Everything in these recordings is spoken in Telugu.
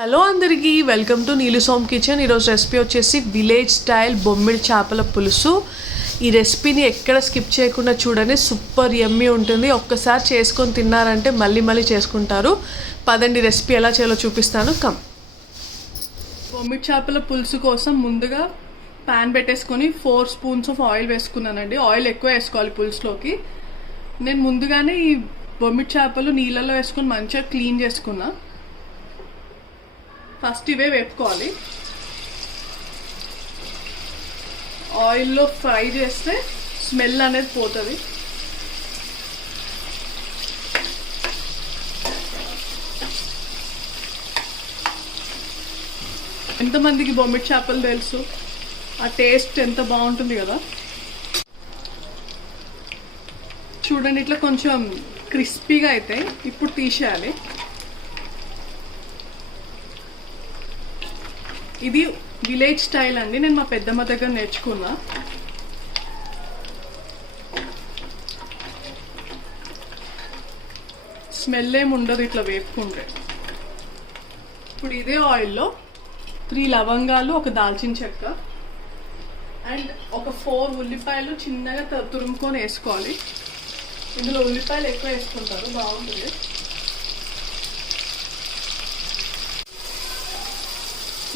హలో అందరికీ వెల్కమ్ టు నీలుసోమ్ కిచెన్. ఈరోజు రెసిపీ వచ్చేసి విలేజ్ స్టైల్ బొమ్మిడి చేపల పులుసు. ఈ రెసిపీని ఎక్కడ స్కిప్ చేయకుండా చూడండి. సూపర్ ఎమ్మి ఉంటుంది. ఒక్కసారి చేసుకొని తిన్నారంటే మళ్ళీ మళ్ళీ చేసుకుంటారు. పదండి రెసిపీ ఎలా చేయాలో చూపిస్తాను. కమ్. బొమ్మిడి చేపల పులుసు కోసం ముందుగా ప్యాన్ పెట్టేసుకొని ఫోర్ స్పూన్స్ ఆఫ్ ఆయిల్ వేసుకున్నానండి. ఆయిల్ ఎక్కువ వేసుకోవాలి పులుసులోకి. నేను ముందుగానే ఈ బొమ్మిడి చేపలు నీళ్ళలో వేసుకొని మంచిగా క్లీన్ చేసుకున్నాను ఫస్ట్ ఇవే వేపుకోవాలి. ఆయిల్లో ఫ్రై చేస్తే స్మెల్ అనేది పోతుంది. ఎంతమందికి బొమ్మిడి చేపలు తెలుసు? ఆ టేస్ట్ ఎంత బాగుంటుంది కదా? చూడండి ఇట్లా కొంచెం క్రిస్పీగా అయితే ఇప్పుడు తీసేయాలి. ఇది విలేజ్ స్టైల్ అండి. నేను మా పెద్దమ్మ దగ్గర నేర్చుకున్నా. స్మెల్ ఏమి ఉండదు ఇట్లా వేపుకుంటే. ఇప్పుడు ఇదే ఆయిల్లో త్రీ లవంగాలు ఒక దాల్చిన చెక్క అండ్ ఒక ఫోర్ ఉల్లిపాయలు చిన్నగా తురుముకొని వేసుకోవాలి. ఇందులో ఉల్లిపాయలు ఎక్కువ వేసుకుంటారు. బాగుంటుంది.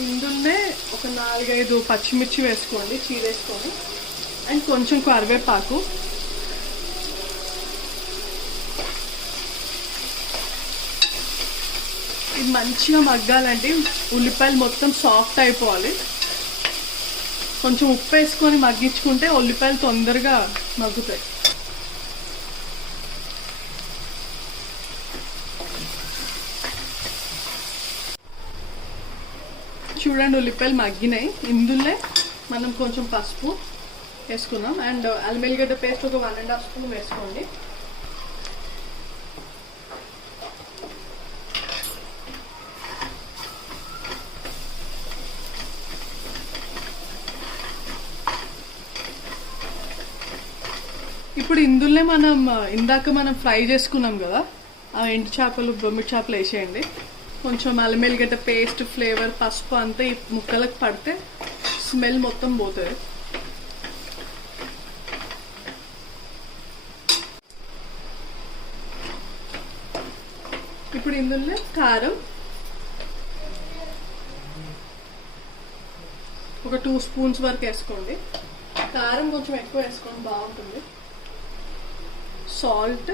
ఇందులోనే ఒక నాలుగైదు పచ్చిమిర్చి వేసుకోండి చీరేసుకొని. అండ్ కొంచెం కరివేపాకు. ఇది మంచిగా మగ్గాలండి. ఉల్లిపాయలు మొత్తం సాఫ్ట్ అయిపోవాలి. కొంచెం ఉప్పు వేసుకొని మగ్గించుకుంటే ఉల్లిపాయలు తొందరగా మగ్గుతాయి. చూడండి ఉల్లిపాయలు మగ్గినాయి. ఇందులో మనం కొంచెం పసుపు వేసుకున్నాం అండ్ అల్మెల్లిగడ్డ పేస్ట్ ఒక వన్ అండ్ హాఫ్ స్పూన్ వేసుకోండి. ఇప్పుడు ఇందులో మనం ఇందాక మనం ఫ్రై చేసుకున్నాం కదా ఆ ఎండు చేపలు బొమ్మిడి చేపలు వేసేయండి. కొంచెం అల్లమెల్లిగడ్డ పేస్ట్ ఫ్లేవర్ పసుపు అంతా ఈ ముక్కలకు పడితే స్మెల్ మొత్తం పోతుంది. ఇప్పుడు ఇందులో కారం ఒక టూ స్పూన్స్ వరకు వేసుకోండి. కారం కొంచెం ఎక్కువ వేసుకోండి బాగుంటుంది. సాల్ట్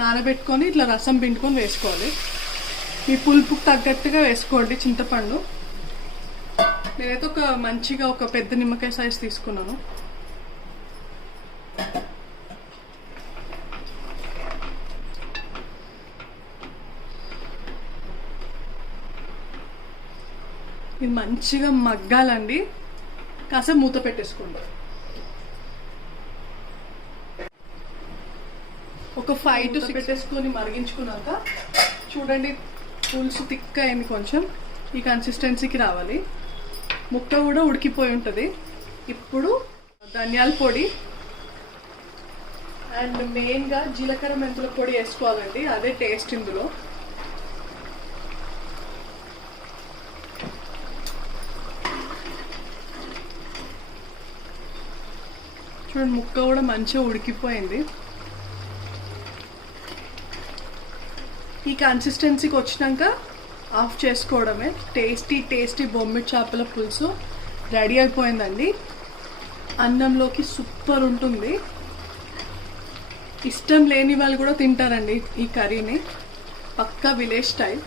నానబెట్టుకొని ఇట్లా రసం పిండుకొని వేసుకోవాలి. మీ పులుపుకు తగ్గట్టుగా వేసుకోండి చింతపండు. నేనైతే ఒక మంచిగా ఒక పెద్ద నిమ్మకాయ సైజ్ తీసుకున్నాను. ఇది మంచిగా మగ్గాలండి. కాసేపు మూత పెట్టేసుకోండి. ఒక ఫైవ్ టు సిక్స్ పెట్టేసుకొని మరిగించుకున్నాక చూడండి పులుసు థిక్ అయింది కొంచెం. ఈ కన్సిస్టెన్సీకి రావాలి. ముక్క కూడా ఉడికిపోయి ఉంటుంది. ఇప్పుడు ధనియాల పొడి అండ్ మెయిన్గా జీలకర్ర మెంతుల పొడి వేసుకోవాలండి. అదే టేస్ట్ ఇందులో. చూడండి ముక్క కూడా మంచిగా ఉడికిపోయింది. ఈ కన్సిస్టెన్సీకి వచ్చినాక ఆఫ్ చేసుకోవడమే. టేస్టీ టేస్టీ బొమ్మిడి చేపల పులుసు రెడీ అయిపోయిందండి. అన్నంలోకి సూపర్ ఉంటుంది. ఇష్టం లేని వాళ్ళు కూడా తింటారండి ఈ కర్రీని. పక్కా విలేజ్ స్టైల్.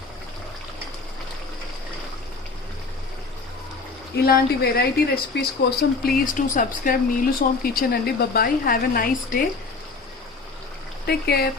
ఇలాంటి వెరైటీ రెసిపీస్ కోసం please to subscribe Neelu Som kitchen అండి. Bye have a nice day take care